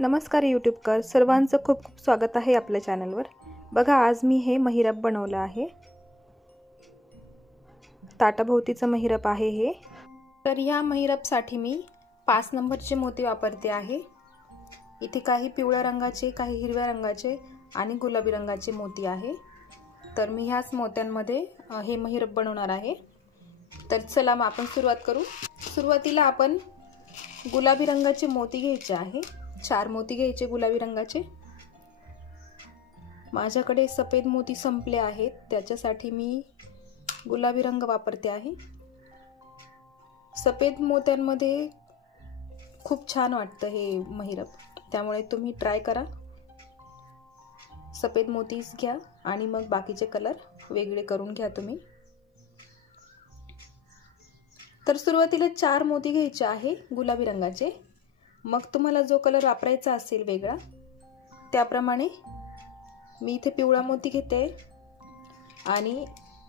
नमस्कार यूट्यूबकर सर्वांचं खूप खूप स्वागत आहे आपल्या चॅनलवर। बघा आज मी हे महिरप बनवलं आहे। ताटाभोवतीचं महिरप आहे हे। तर ह्या महिरपसाठी मी 5 नंबरचे मोती वापरते आहे। इथे काही पिवळ्या रंगाचे, काही हिरव्या रंगाचे आणि गुलाबी रंगाचे मोती आहे। तर मी ह्याच मोत्यांमध्ये हे महिरप बनवणार आहे। तर चला मग आपण सुरुवात करू। सुरुवातीला आपण गुलाबी रंगाचे मोती घ्यायचे आहे। 4 मोती घ्यायचे गुलाबी रंगाचे। माझ्याकडे सफेद मोती संपले आहेत, त्याच्यासाठी मी गुलाबी रंग वापरते आहे। सफेद मोत्यांमध्ये खूप छान वाटतं हे महिरप, त्यामुळे तुम्ही ट्राय करा। सफेद मोतीच घ्या आणि मग बाकीचे कलर वेगळे करून घ्या तुम्ही। तर सुरुवातीला 4 मोती घ्यायचे आहे गुलाबी रंगाचे। मग तुम्हाला जो कलर वापरायचा असेल वेगळा त्याप्रमाणे मी इथे पिवळा मोती घेते आणि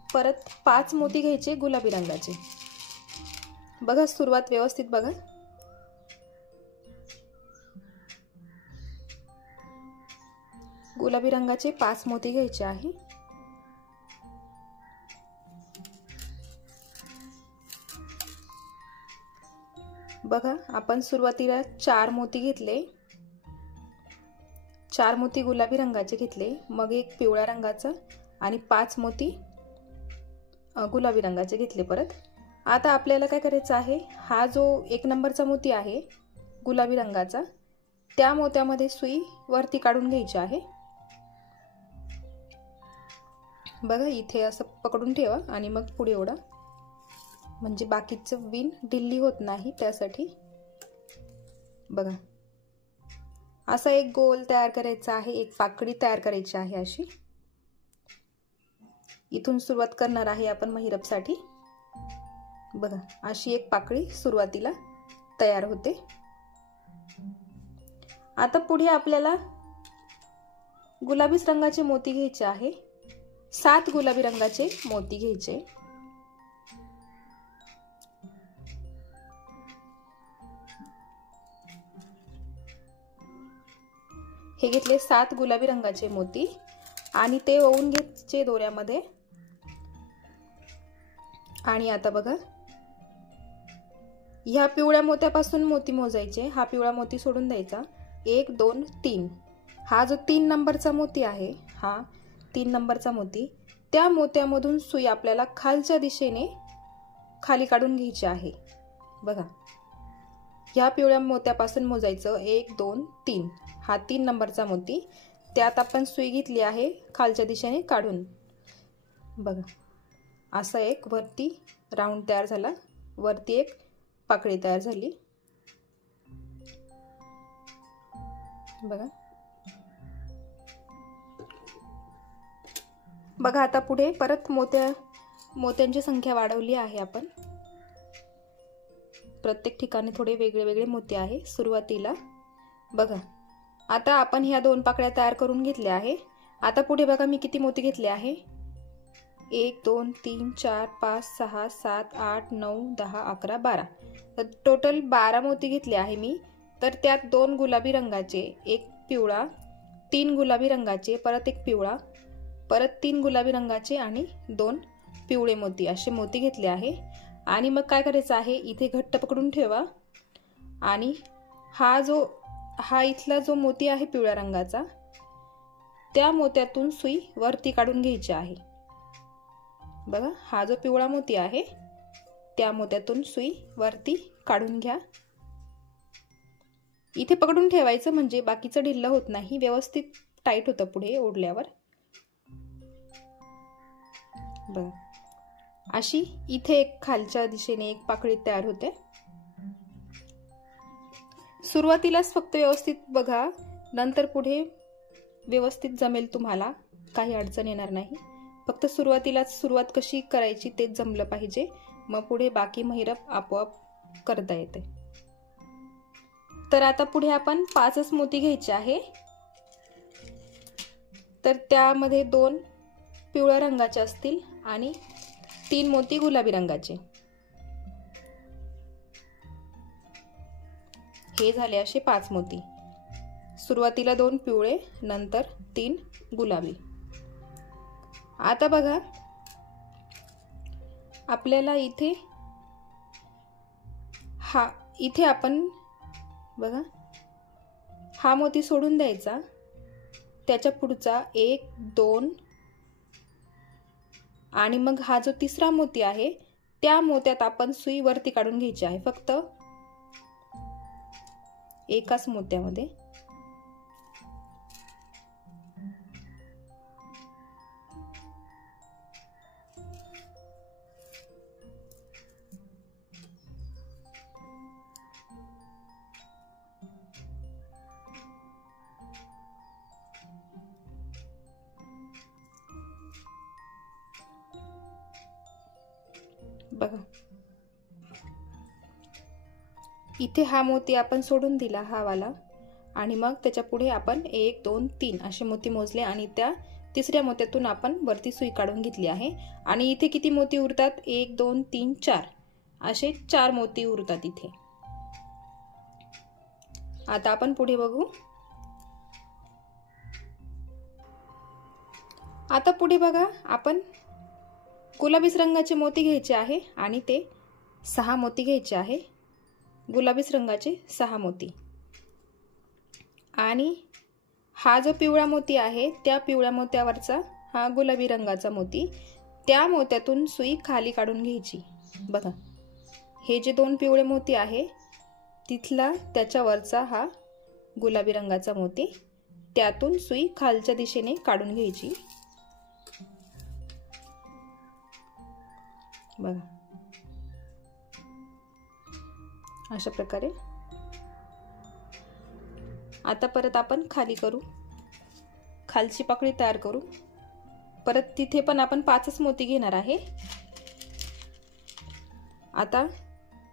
परत 5 मोती घ्यायचे गुलाबी रंगाचे। बघा सुरुवात व्यवस्थित बघा। गुलाबी रंगाचे 5 मोती घ्यायचे आहे। बघा आपण सुरुवातीला 4 मोती घेतले, 4 मोती गुलाबी रंगाचे घेतले, मग एक पिवळ्या रंगाचा आणि 5 मोती गुलाबी रंगाचे घेतले परत। आता आपल्याला काय करायचं आहे, हा जो 1 नंबरचा मोती आहे गुलाबी रंगाचा, त्या मोत्यामध्ये सुई वरती काढून घ्यायची आहे। बघा इथे असं पकडून ठेवा आणि मग पुढे ओढा, म्हणजे बाकीचं विण ढिल्ली होत नाही त्यासाठी। बघा असा एक गोल तयार करायचा आहे, एक पाकळी तयार करायची आहे अशी। इथून सुरुवात करणार आहे आपण महिरपसाठी। बघा अशी एक पाकळी सुरुवातीला तयार होते। आता पुढे आपल्याला गुलाबी रंगाचे मोती घ्यायचे आहे। 7 गुलाबी रंगाचे मोती घ्यायचे। हे घेतले 7 गुलाबी रंगाचे मोती आणि ते ओवून घ्यायचे दोऱ्यामध्ये। आणि आता बघा ह्या पिवळ्या मोत्यापासून मोती मोजायचे। हा पिवळा मोती सोडून द्यायचा। 1 2 3 हा जो 3 नंबरचा मोती आहे, हा 3 नंबरचा मोती, त्या मोत्यामधून सुई आपल्याला खालच्या दिशेने खाली काढून घ्यायची आहे। बघा ह्या पिवळ्या मोत्यापासून मोजायचं 1 2 3 हा 3 नंबरचा मोती, त्यात आपण सुई घेतली आहे खालच्या दिशेने काढून। बघा असा एक वरती राऊंड तयार झाला, वरती एक पाकळी तयार झाली। बघा बघा आता पुढे परत मोत्यांची संख्या वाढवली आहे आपण। प्रत्येक ठिकाणी थोडे वेगळे वेगळे मोती आहे सुरुवातीला। बघा आता आपण ह्या 2 पाकळ्या तयार करून घेतल्या आहे। आता पुढे बघा मी किती मोती घेतले आहे, 1 2 3 4 5 6 7 8 9 10 11 12, तर टोटल 12 मोती घेतले आहे मी। तर त्यात 2 गुलाबी रंगाचे, 1 पिवळा, 3 गुलाबी रंगाचे, परत 1 पिवळा, परत 3 गुलाबी रंगाचे आणि 2 पिवळे मोती, असे मोती घेतले आहे। आणि मग काय करायचं आहे, इथे घट्ट पकडून ठेवा आणि हा इथला जो मोती आहे पिवळ्या रंगाचा, त्या मोत्यातून सुई वरती काढून घ्यायची आहे। बघा हा जो पिवळा मोती आहे त्या मोत्यातून सुई वरती काढून घ्या। इथे पकडून ठेवायचं म्हणजे बाकीचं ढिल्लं होत नाही, व्यवस्थित टाईट होतं पुढे ओढल्यावर। बघा अशी इथे एक खालच्या दिशेने एक पाकळी तयार होते। सुरुवातीलाच फक्त व्यवस्थित बघा, नंतर पुढे व्यवस्थित जमेल तुम्हाला, काही अडचण येणार नाही। फक्त सुरुवातीलाच सुरुवात कशी करायची तेच जमलं पाहिजे, मग पुढे बाकी महिरप आपोआप करता येते। तर आता पुढे आपण 5च मोती घ्यायचे आहे। तर त्यामध्ये 2 पिवळ्या रंगाचे असतील आणि 3 मोती गुलाबी रंगाचे। हे झाले असे 5 मोती। सुरुवातीला 2 पिवळे, नंतर 3 गुलाबी। आता बघा आपल्याला इथे आपण बघा हा मोती सोडून द्यायचा, त्याच्या पुढचा 1 2 आणि मग हा जो तिसरा मोती आहे त्या मोत्यात आपण सुई वरती काढून घ्यायची आहे, फक्त एकाच मोत्यामध्ये। बघा इथे हा मोती आपण सोडून दिला, हा वाला, आणि मग त्याच्या पुढे आपण 1 2 3 असे मोती मोजले आणि त्या तिसऱ्या मोत्यातून आपण वरती सुई काढून घेतली आहे। आणि इथे किती मोती उरतात? 1 2 3 4 असे 4 मोती उरतात इथे। आता आपण पुढे बघू। आता पुढे बघा आपण गुलाबीच रंगाचे मोती घ्यायचे आहे आणि ते 6 मोती घ्यायचे आहे, गुलाबीच रंगाचे 6 मोती। आणि हा जो पिवळा मोती आहे त्या पिवळ्या मोत्यावरचा हा गुलाबी रंगाचा मोती, त्या मोत्यातून सुई खाली काढून घ्यायची। बघा हे जे 2 पिवळे मोती आहे तिथला त्याच्यावरचा हा गुलाबी रंगाचा मोती, त्यातून सुई खालच्या दिशेने काढून घ्यायची। बघा अशा प्रकारे। आता परत आपण खाली करू, खालची पाकळी तयार करू। परत तिथे पण आपण 5च मोती घेणार आहे। आता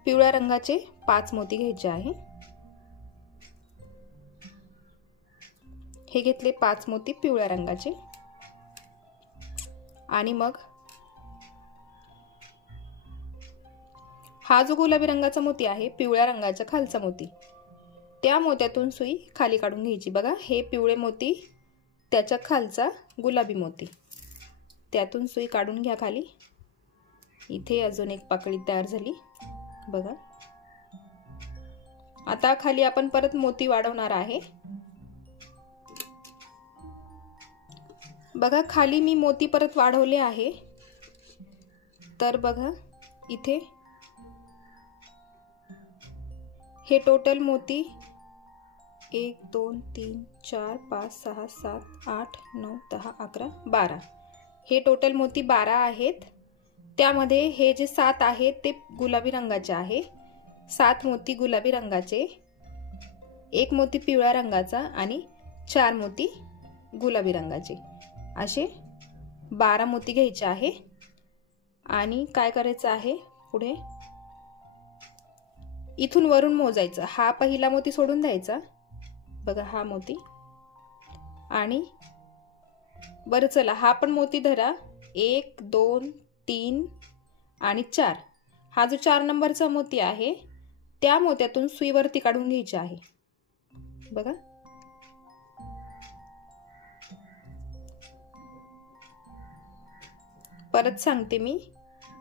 पिवळ्या रंगाचे 5 मोती घ्यायचे आहे। हे घेतले 5 मोती पिवळ्या रंगाचे। आणि मग हा जो गुलाबी रंगाचा मोती आहे, पिवळ्या रंगाचा खालचा मोती, त्या मोत्यातून सुई खाली काढून घ्यायची। बघा हे पिवळे मोती, त्याच्या खालचा गुलाबी मोती, त्यातून सुई काढून घ्या खाली। इथे अजून एक पाकळी तयार झाली बघा। आता खाली आपण परत मोती वाढवणार आहे। बघा खाली मी मोती परत वाढवले आहे। तर बघा इथे हे टोटल मोती 1 2 3 4 5 6 7 8 9 10 11 12, हे टोटल मोती 12 आहेत। त्यामध्ये हे जे 7 आहेत ते गुलाबी रंगाचे आहे, 7 मोती गुलाबी रंगाचे, 1 मोती पिवळ्या रंगाचा आणि 4 मोती गुलाबी रंगाचे, असे 12 मोती घ्यायचे आहे। आणि काय करायचं आहे पुढे, इथून वरून मोजायचं। हा पहिला मोती सोडून द्यायचा, बघा हा मोती, आणि बरं चला हा पण मोती धरा, 1 2 3 आणि 4, हा जो 4 नंबरचा मोती आहे त्या मोत्यातून सुई वरती काढून घ्यायची आहे। बघा परत सांगते मी,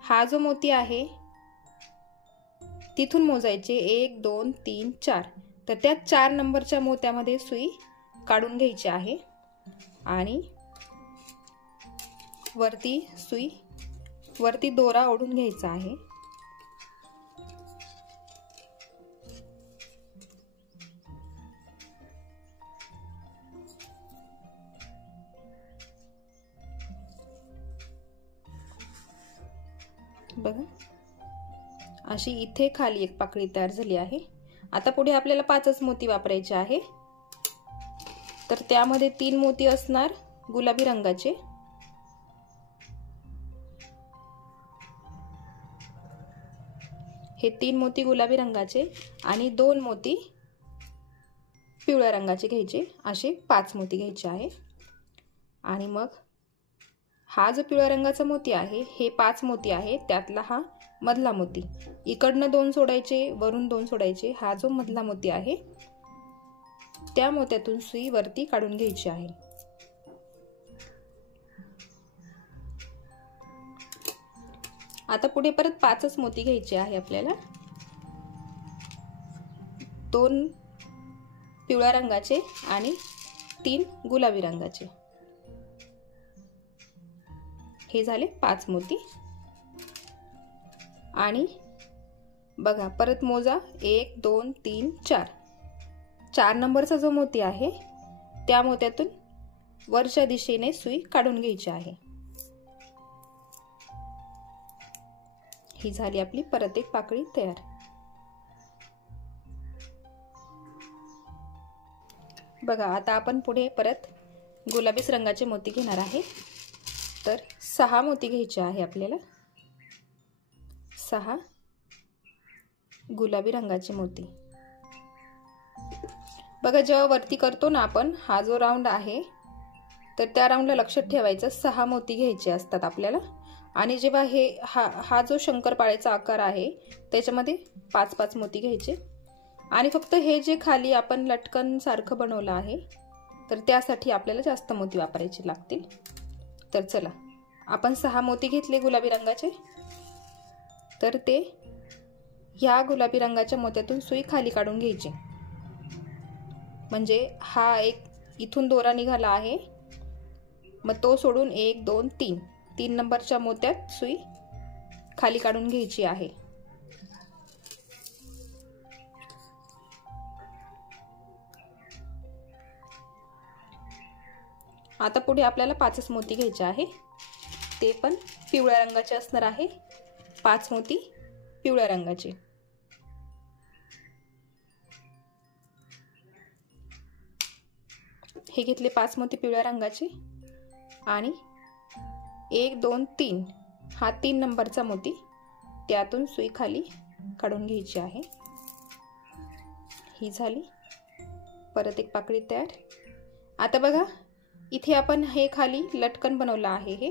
हा जो मोती आहे तिथून मोजायचे 1 2 3 4, तर त्या 4 नंबरच्या मोत्यामध्ये सुई काढून घ्यायची आहे आणि वरती दोरा ओढून घ्यायचा आहे। बघा अशी इथे खाली एक पाकळी तयार झाली आहे। आता पुढे आपल्याला 5च मोती वापरायचे आहे। तर त्यामध्ये 3 मोती असणार गुलाबी रंगाचे, हे 3 मोती गुलाबी रंगाचे आणि 2 मोती पिवळ्या रंगाचे घ्यायचे, असे 5 मोती घ्यायचे आहे। आणि मग हा जो पिवळ्या रंगाचा मोती आहे हे 5 मोती आहे, त्यातला हा मधला मोती, इकडनं 2 सोडायचे, वरून 2 सोडायचे, हा जो मधला मोती आहे त्या मोत्यातून सुई वरती काढून घ्यायची आहे। आता पुढे परत 5च मोती घ्यायचे आहे आपल्याला। 2 पिवळ्या रंगाचे आणि 3 गुलाबी रंगाचे, हे झाले 5 मोती। आणि बघा परत मोजा, 1 2 3 4, 4 नंबरचा जो मोती आहे त्या मोत्यातून वरच्या दिशेने सुई काढून घ्यायची आहे। ही झाली आपली परत एक पाकळी तयार। बघा आता आपण पुढे परत गुलाबीच रंगाचे मोती घेणार आहे। तर 6 मोती घ्यायचे आहे आपल्याला, 6 गुलाबी रंगाचे मोती। बघा जेव्हा वरती करतो ना आपण हा जो राऊंड आहे तर त्या राऊंडला लक्षात ठेवायचं 6 मोती घ्यायचे असतात आपल्याला। आणि जेव्हा हा जो शंकरपाळ्याचा आकार आहे त्याच्यामध्ये 5-5 मोती घ्यायचे। आणि फक्त हे जे खाली आपण लटकन सारखं बनवलं आहे तर त्यासाठी आपल्याला जास्त मोती वापरायचे लागतील। तर चला आपण 6 मोती घेतले गुलाबी रंगाचे, तर ते ह्या गुलाबी रंगाच्या मोत्यातून सुई खाली काढून घ्यायची। म्हणजे हा एक इथून दोरा निघाला आहे, मग तो सोडून 1 2 3 3 नंबरच्या मोत्यात सुई खाली काढून घ्यायची आहे। आता पुढे आपल्याला 5च मोती घ्यायचे आहे, ते पण पिवळ्या रंगाचे असणार आहे। 5 मोती पिवळ्या रंगाचे। हे घेतले 5 मोती पिवळ्या रंगाचे आणि 1 2 3 हा 3 नंबरचा मोती त्यातून सुई खाली काढून घ्यायची आहे। ही झाली परत एक पाकळी तयार। आता बघा इथे आपण हे खाली लटकन बनवलं आहे, हे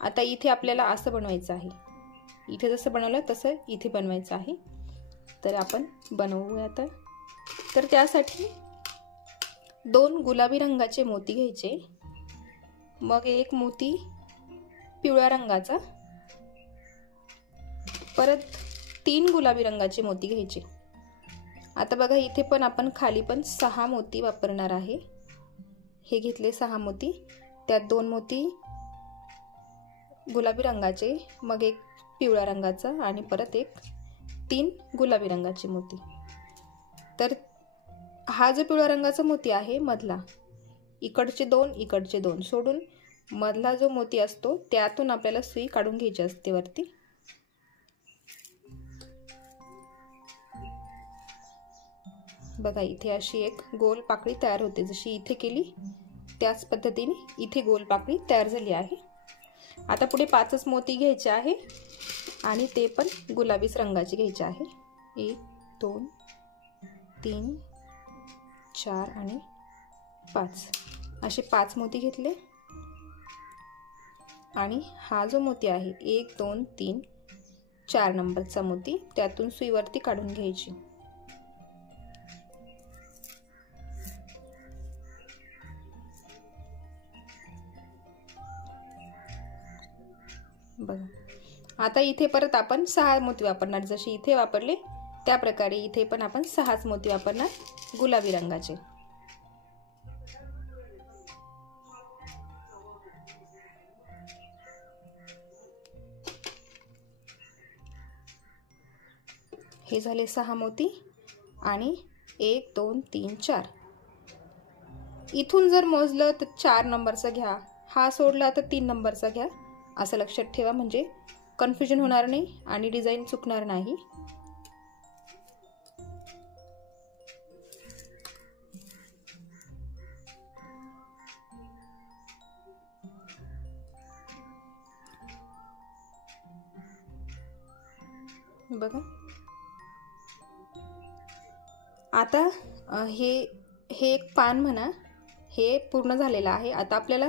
आता इथे आपल्याला असं बनवायचं आहे। इथे जसं बनवलं तसं इथे बनवायचं आहे। तर आपण बनवूया। तर त्यासाठी 2 गुलाबी रंगाचे मोती घ्यायचे, मग 1 मोती पिवळ्या रंगाचा, परत 3 गुलाबी रंगाचे मोती घ्यायचे। आता बघा इथे पण आपण खाली पण 6 मोती वापरणार आहे। हे घेतले 6 मोती, त्यात 2 मोती गुलाबी रंगाचे, मग 1 पिवळ्या रंगाचा आणि परत 3 गुलाबी रंगाचे मोती। तर हा जो पिवळ्या रंगाचा मोती आहे मधला, इकडचे 2 इकडचे 2 सोडून मधला जो मोती असतो त्यातून आपल्याला सुई काढून घ्यायची असते वरती। बघा इथे अशी एक गोल पाकळी तयार होते, जशी इथे केली त्याच पद्धतीने इथे गोल पाकळी तयार झाली आहे। आता पुढे 5च मोती घ्यायचे आहे आणि ते पण गुलाबीच रंगाचे घ्यायचे आहे। 1 2 3 4 आणि 5 असे 5 मोती घेतले। आणि हा जो मोती आहे 1 2 3 4 नंबरचा मोती त्यातून सुई वरती काढून घ्यायची। बघा आता इथे परत आपण 6 मोती वापरणार, जसे इथे वापरले त्या प्रकारे इथे पण आपण 6च मोती वापरणार गुलाबी रंगाचे। हे झाले 6 मोती आणि 1 2 3 4। इथून जर मोजलं तर 4 नंबरचा घ्या, हा सोडला तर 3 नंबरचा घ्या, असं लक्षात ठेवा, म्हणजे कन्फ्युजन होणार नाही आणि डिझाइन चुकणार नाही। बघा आता हे एक पान म्हणा हे पूर्ण झालेलं आहे। आता आपल्याला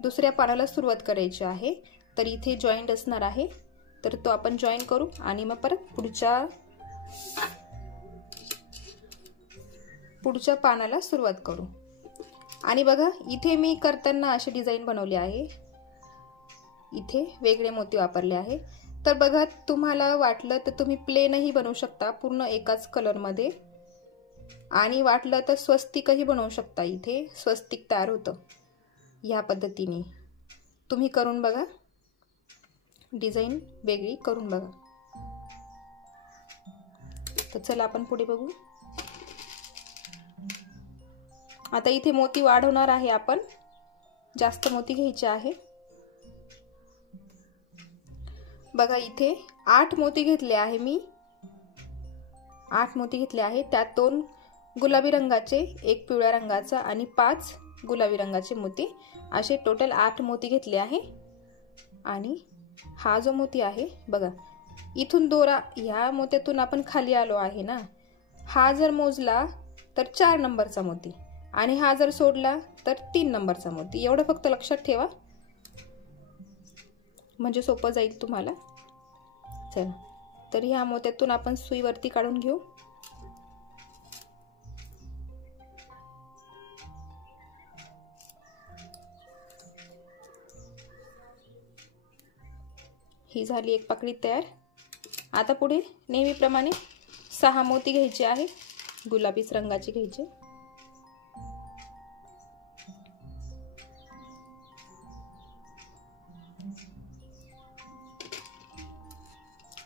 दुसऱ्या पानाला सुरुवात करायची आहे, तर इथे जॉईंट असणार आहे, तर तो आपण जॉईन करू आणि मग परत पुढच्या पानाला सुरुवात करू। आणि बघा इथे मी करताना अशी डिझाइन बनवली आहे, इथे वेगळे मोती वापरले आहे। तर बघा तुम्हाला वाटलं तर तुम्ही प्लेनही बनवू शकता पूर्ण एकाच कलर मध्ये, आणि वाटलं तर स्वस्तिकही बनवू शकता। इथे स्वस्तिक तयार होतं या पद्धतीने, तुम्ही करून बघा, डिझाइन वेगळी करून बघा। तर चला आपण पुढे बघू। आता इथे मोती वाढवणार आहे आपण, जास्त मोती घ्यायचे आहे। बघा इथे 8 मोती घेतले आहे मी, 8 मोती घेतले आहे। त्यात 2 गुलाबी रंगाचे, 1 पिवळ्या रंगाचा आणि 5 गुलाबी रंगाचे मोती, असे टोटल 8 मोती घेतले आहे। आणि हा जो मोती आहे बघा, इथून दोरा, ह्या मोत्यातून आपण खाली आलो आहे ना, हा जर मोजला तर 4 नंबरचा मोती, आणि हा जर सोडला तर 3 नंबरचा मोती। एवढं फक्त लक्षात ठेवा, म्हणजे सोपं जाईल तुम्हाला। चला, तर ह्या मोत्यातून आपण सुई वरती काढून घेऊ। ही झाली एक पाकळी तयार। आता पुढे नेहमीप्रमाणे 6 मोती घ्यायचे आहे, गुलाबीच रंगाचे घ्यायचे।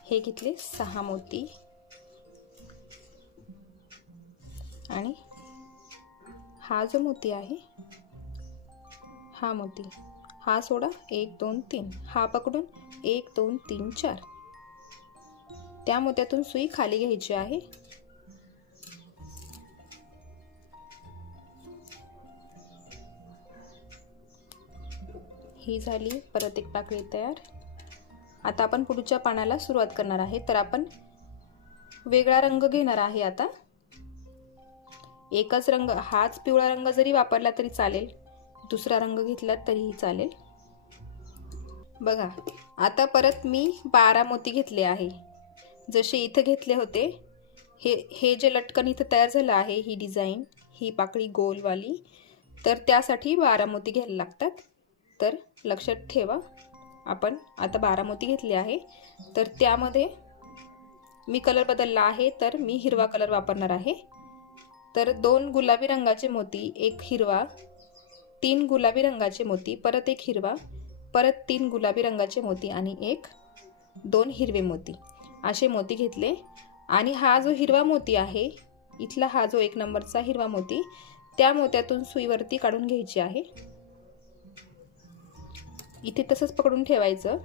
हे घेतले 6 मोती, आणि हा जो मोती आहे, हा मोती, हा सोडा, 1 2 3, हा पकडून 1 2 3 4, त्या मोत्यातून सुई खाली घ्यायची आहे। ही झाली परत एक पाकळी तयार। आता आपण पुढच्या पानाला सुरुवात करणार आहे। तर आपण वेगळा रंग घेणार आहे। आता एकच रंग, हाच पिवळा रंग जरी वापरला तरी चालेल, दुसरा रंग घेतला तरीही चालेल। बघा आता परत मी 12 मोती घेतले आहे, जसे इथे घेतले होते। हे जे लटकन इथे तयार झालं आहे, ही डिझाइन, ही पाकळी गोलवाली, तर त्यासाठी 12 मोती घ्यायला लागतात। तर लक्षात ठेवा, आपण आता 12 मोती घेतले आहे। तर त्यामध्ये मी कलर बदलला आहे, तर मी हिरवा कलर वापरणार आहे। तर 2 गुलाबी रंगाचे मोती, 1 हिरवा, 3 गुलाबी रंगाचे मोती, परत 1 हिरवा, परत 3 गुलाबी रंगाचे मोती, आणि 2 हिरवे मोती, असे मोती घेतले। आणि हा जो हिरवा मोती आहे, इथला हा जो 1 नंबरचा हिरवा मोती, त्या मोत्यातून सुई वरती काढून घ्यायची आहे। इथे तसंच पकडून ठेवायचं,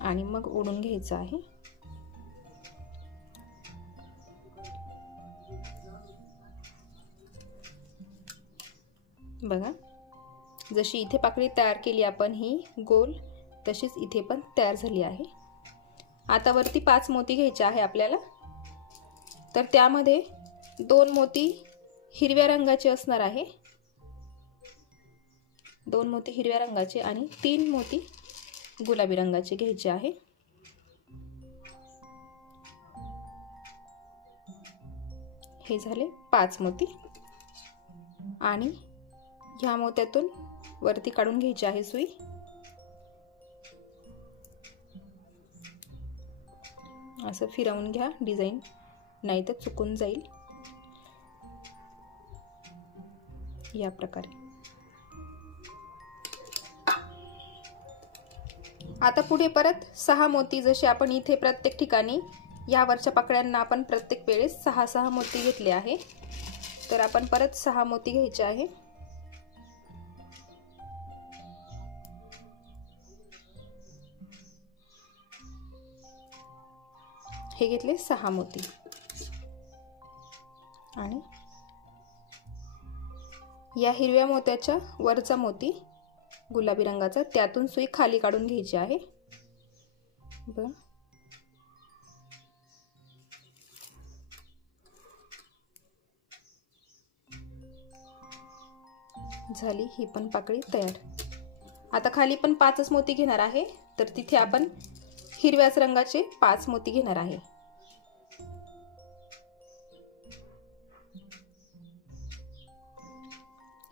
आणि मग ओढून घ्यायचं आहे। बघा जशी इथे पाकळी तयार केली आपण ही गोल, तशीच इथे पण तयार झाली आहे। आता वरती 5 मोती घ्यायचे आहे आपल्याला। तर त्यामध्ये 2 मोती हिरव्या रंगाचे असणार आहे, 2 मोती हिरव्या रंगाचे, आणि 3 मोती गुलाबी रंगाचे घ्यायचे आहे। हे झाले 5 मोती, आणि ह्या मोत्यातून वरती काढून घ्यायची आहे सुई। असं फिरवून घ्या, डिझाइन नाही तर चुकून जाईल, या प्रकारे। आता पुढे परत 6 मोती, जसे आपण इथे प्रत्येक ठिकाणी या वरच्या पाकळ्यांना आपण प्रत्येक वेळेस 6 मोती घेतले आहे। तर आपण परत 6 मोती घ्यायचे आहे। हे घेतले 6 मोती, आणि या हिरव्या मोत्याच्या वरचा मोती गुलाबी रंगाचा, त्यातून सुई खाली काढून घ्यायची आहे। बघा झाली ही पण पाकळी तयार। आता खाली पण 5च मोती घेणार आहे, तर तिथे आपण हिरव्याच रंगाचे 5 मोती घेणार आहे।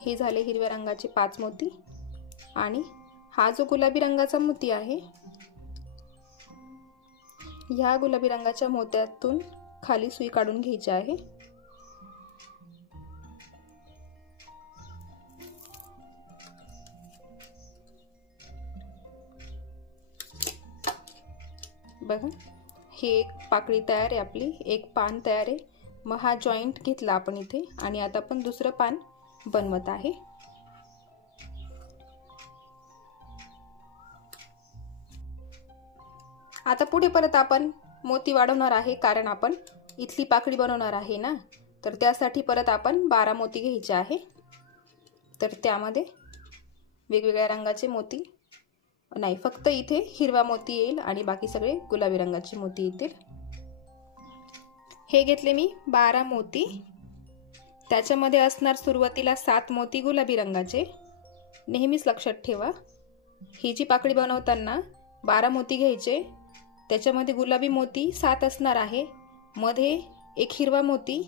हे झाले हिरव्या रंगाचे 5 मोती आणि हा जो गुलाबी रंगाचा मोती आहे, ह्या गुलाबी रंगाच्या मोत्यातून खाली सुई काढून घ्यायची आहे। बघा, ही एक पाकळी तयार आहे आपली, एक पान तयार आहे। मग हा जॉईंट घेतला आपण इथे आणि आता आपण दुसरं पान बनवत आहे। आता पुढे परत आपण मोती वाढवणार आहे, कारण आपण इथली पाकळी बनवणार आहे ना, तर त्यासाठी परत आपण 12 मोती घ्यायचे आहे। तर त्यामध्ये वेगवेगळ्या रंगाचे मोती नाही, फक्त इथे हिरवा मोती येईल आणि बाकी सगळे गुलाबी रंगाचे मोती येतील। हे घेतले मी 12 मोती, त्याच्यामध्ये असणार सुरुवातीला 7 मोती गुलाबी रंगाचे। नेहमीच लक्षात ठेवा, ही जी पाकळी बनवताना 12 मोती घ्यायचे, त्याच्यामध्ये गुलाबी मोती 7 असणार आहे, मध्ये एक हिरवा मोती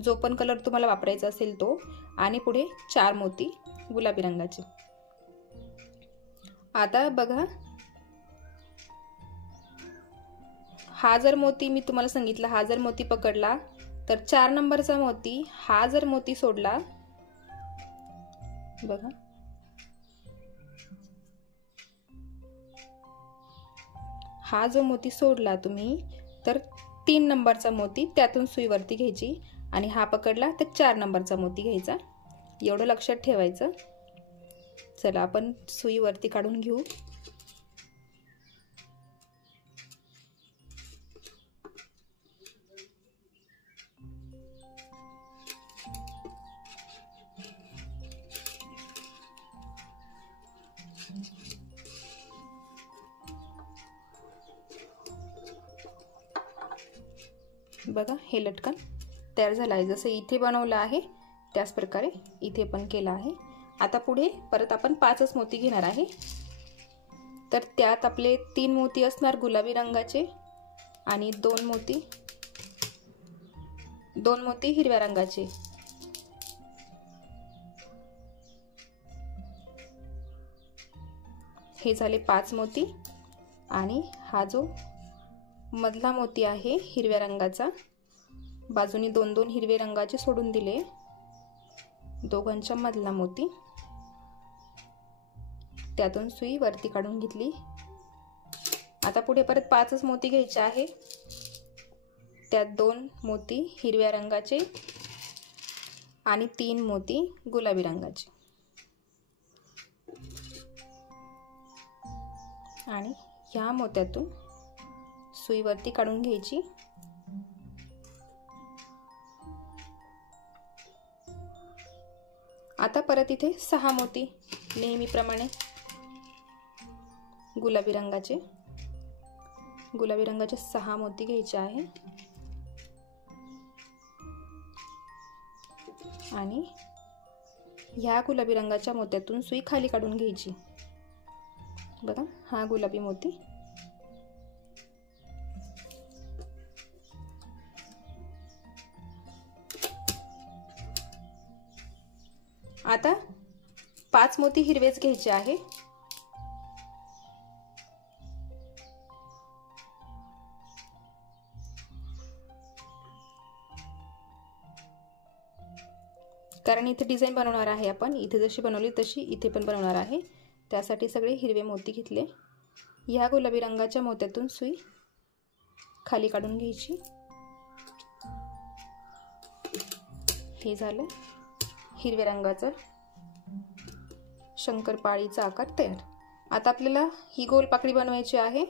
जो पण कलर तुम्हाला वापरायचा असेल तो, आणि पुढे 4 मोती गुलाबी रंगाचे। आता बघा, हा जर मोती मी तुम्हाला सांगितलं, हा जर मोती पकडला तर 4 नंबरचा मोती, हा जर मोती सोडला, बघा हा जो मोती सोडला तुम्ही, तर 3 नंबरचा मोती त्यातून सुई वरती घ्यायची आणि हा पकडला तर 4 नंबरचा मोती घ्यायचा, एवढं लक्षात ठेवायचं। चला आपण सुई वरती काढून घेऊ। बघा, हे लटकन तयार झालं आहे, जसं इथे बनवलं आहे त्याच प्रकारे इथे पण केलं आहे। आता पुढे परत आपण 5च मोती घेणार आहे, तर त्यात आपले 3 मोती असणार गुलाबी रंगाचे आणि 2 मोती हिरव्या रंगाचे। हे झाले 5 मोती आणि हा जो मधला मोती आहे हिरव्या रंगाचा, बाजूने 2-2 हिरवे रंगाचे सोडून दिले, दोघांच्या मधला मोती, त्यातून सुई वरती काढून घेतली। आता पुढे परत 5च मोती घ्यायचे आहे, त्यात 2 मोती हिरव्या रंगाचे आणि 3 मोती गुलाबी रंगाचे, आणि ह्या मोत्यातून सुई वरती काढून घ्यायची। आता परत इथे 6 मोती नेहमीप्रमाणे गुलाबी रंगाचे 6 मोती घ्यायचे आहे आणि ह्या गुलाबी रंगाच्या मोत्यातून सुई खाली काढून घ्यायची। बघा, हा गुलाबी मोती, आता 5 मोती हिरवेच घ्यायचे आहे। कारण इथे डिझाईन बनवणार आहे आपण, इथे जशी बनवली तशी इथे पण बनवणार आहे, त्यासाठी सगळे हिरवे मोती घेतले। ह्या गुलाबी रंगाच्या मोत्यातून सुई खाली काढून घ्यायची। हे झालं हिरव्या रंगाचं शंकरपाळीचा आकार तयार। आता आपल्याला ही गोल पाकळी बनवायची आहे,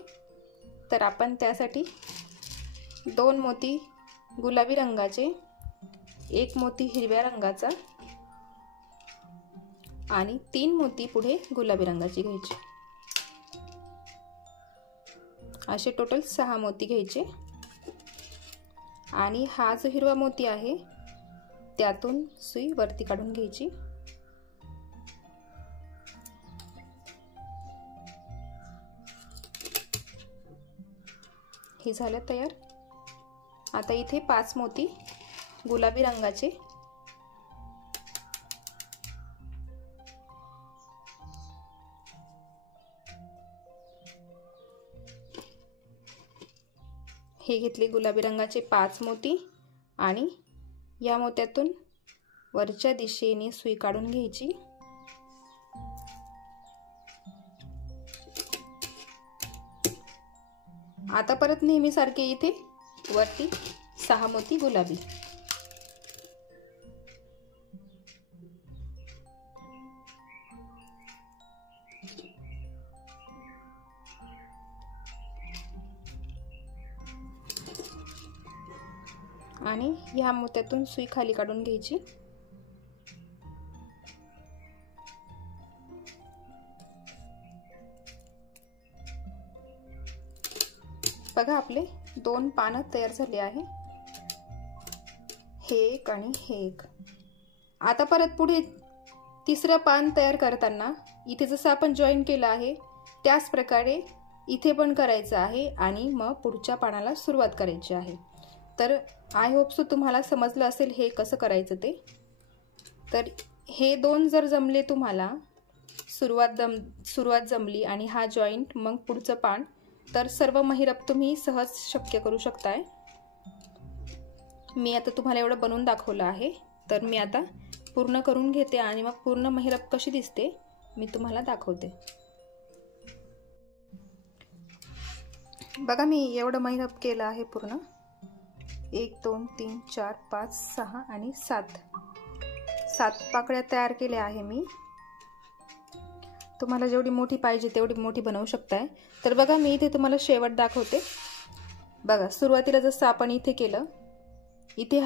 तर आपण त्यासाठी 2 मोती गुलाबी रंगाचे, 1 मोती हिरव्या रंगाचा आणि 3 मोती पुढे गुलाबी रंगाची घ्यायची, असे टोटल 6 मोती घ्यायचे। आणि हा जो हिरवा मोती आहे त्यातून सुई वरती काढून घ्यायची। हे झालं तयार। आता इथे 5 मोती गुलाबी रंगाचे हे घेतले गुलाबी रंगाचे 5 मोती आणि या मोत्यातून वरच्या दिशेने सुई काढून घ्यायची। आता परत नेहमीसारखे इथे वरती 6 मोती गुलाबी। आणि ह्या मोत्यातून सुई खाली काढून घ्यायची। बघा आपले 2 पानं तयार झाले आहे, हे एक आणि हे एक। आता परत पुढे तिसरं पान तयार करताना इथे जसं आपण जॉईन केलं आहे त्याच प्रकारे इथे पण करायचं आहे आणि मग पुढच्या पानाला सुरुवात करायची आहे। तर आय होप सो तुम्हाला समजलं असेल हे कसं करायचं ते। तर हे 2 जर जमले तुम्हाला, सुरुवात जमली आणि हा जॉईंट मग पुढचं पान, तर सर्व महिरप तुम्ही सहज शक्य करू शकताय। मी आता तुम्हाला एवढं बनवून दाखवलं आहे, तर मी आता पूर्ण करून घेते आणि मग पूर्ण महिरप कशी दिसते मी तुम्हाला दाखवते। बघा मी एवढं महिरप केलं आहे पूर्ण। 1 2 3 4 5 6 आणि 7 पाकळ्या तयार केल्या आहे मी। तुम्हाला जेवढी मोठी पाहिजे तेवढी मोठी बनवू शकताय। तर बघा मी इथे तुम्हाला शेवट दाखवते। बघा सुरुवातीला जसं आपण इथे केलं, इथे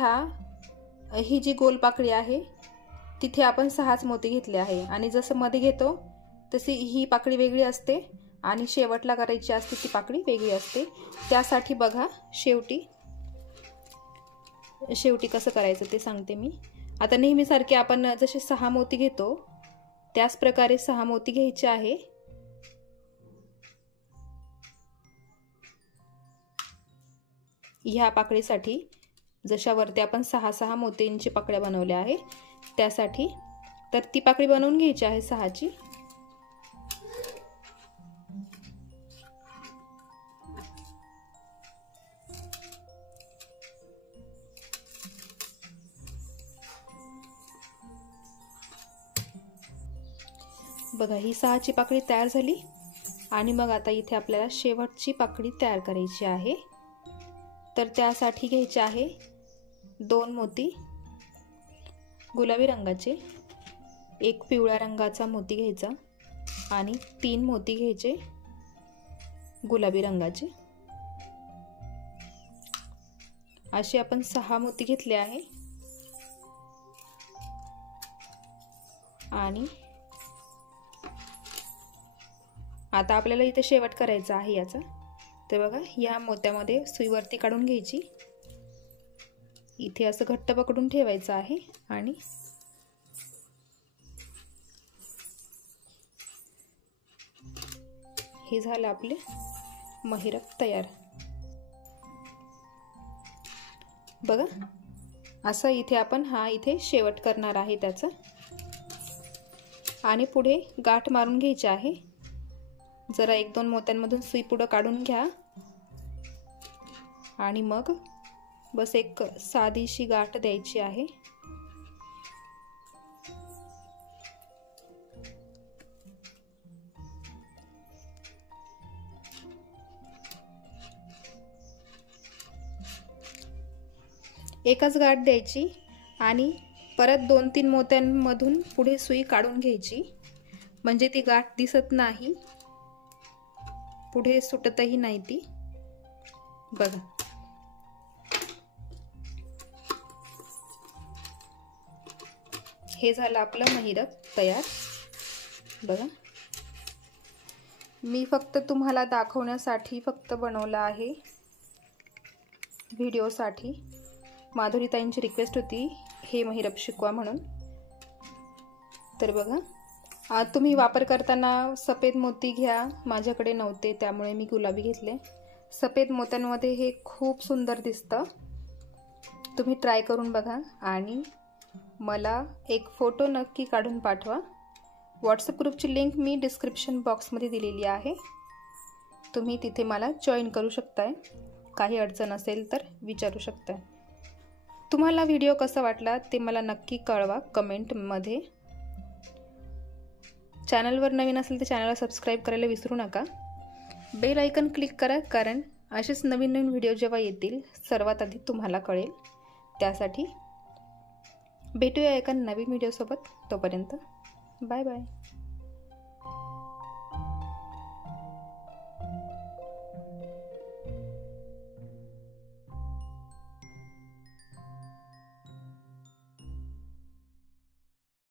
ही जी गोल पाकळी आहे तिथे आपण 6च मोती घेतले आहे आणि जसं मध्ये घेतो तशी ही पाकळी वेगळी असते आणि शेवटला करायची असते ती पाकळी वेगळी असते। त्यासाठी बघा शेवटी कसं करायचं ते सांगते मी। आता नेहमीसारखे आपण जसे 6 मोती घेतो त्याच प्रकारे 6 मोती घ्यायचे आहे। ह्या पाकळीसाठी जशावरती आपण 6 मोत्यांची पाकळ्या बनवल्या आहे त्यासाठी, तर ती पाकळी बनवून घ्यायची आहे 6ची। बघा ही 6ची पाकळी तयार झाली आणि मग आता इथे आपल्याला शेवटची पाकळी तयार करायची आहे। तर त्यासाठी घ्यायचे आहे 2 मोती गुलाबी रंगाचे, 1 पिवळ्या रंगाचा मोती घ्यायचा आणि 3 मोती घ्यायचे गुलाबी रंगाचे। असे आपण 6 मोती घेतले आहे आणि आता आपल्याला इथे शेवट करायचा आहे याचा। तर बघा या मोत्यामध्ये सुई वरती काढून घ्यायची, इथे असं घट्ट पकडून ठेवायचं आहे आणि हे झालं आपले महिरप तयार। बघा असं इथे आपण इथे शेवट करणार आहे त्याचा आणि पुढे गाठ मारून घ्यायची आहे। जरा 1-2 मोत्यांमधून सुई पुढे काढून घ्या आणि मग बस एक साधीशी गाठ द्यायची आहे। एकच गाठ द्यायची आणि परत 2-3 मोत्यांमधून पुढे सुई काढून घ्यायची, म्हणजे ती गाठ दिसत नाही, पुढे सुटतही नाही ती। बघा हे झालं आपलं महिरप तयार। बघा मी फक्त तुम्हाला दाखवण्यासाठी फक्त बनवलं आहे, व्हिडिओसाठी। माधुरीताईंची रिक्वेस्ट होती हे महिरप शिकवा म्हणून। तर बघा तुम्ही वापर करताना सफेद मोती घ्या, माझ्याकडे नव्हते त्यामुळे मी गुलाबी घेतले। सफेद मोत्यांमध्ये हे खूप सुंदर दिसतं, तुम्ही ट्राय करून बघा आणि मला एक फोटो नक्की काढून पाठवा। व्हॉट्सअप ग्रुपची लिंक मी डिस्क्रिप्शन बॉक्समध्ये दिलेली आहे, तुम्ही तिथे मला जॉईन करू शकताय। काही अडचण असेल तर विचारू शकता। तुम्हाला व्हिडिओ कसा वाटला ते मला नक्की कळवा कमेंटमध्ये। चॅनलवर नवीन असेल तर चॅनलला सबस्क्राईब करायला विसरू नका। बेल आयकन क्लिक करा, कारण असेच नवीन नवीन व्हिडिओ जेव्हा येतील सर्वात आधी तुम्हाला कळेल। त्यासाठी भेटूया एका नवीन व्हिडिओसोबत। तोपर्यंत बाय बाय।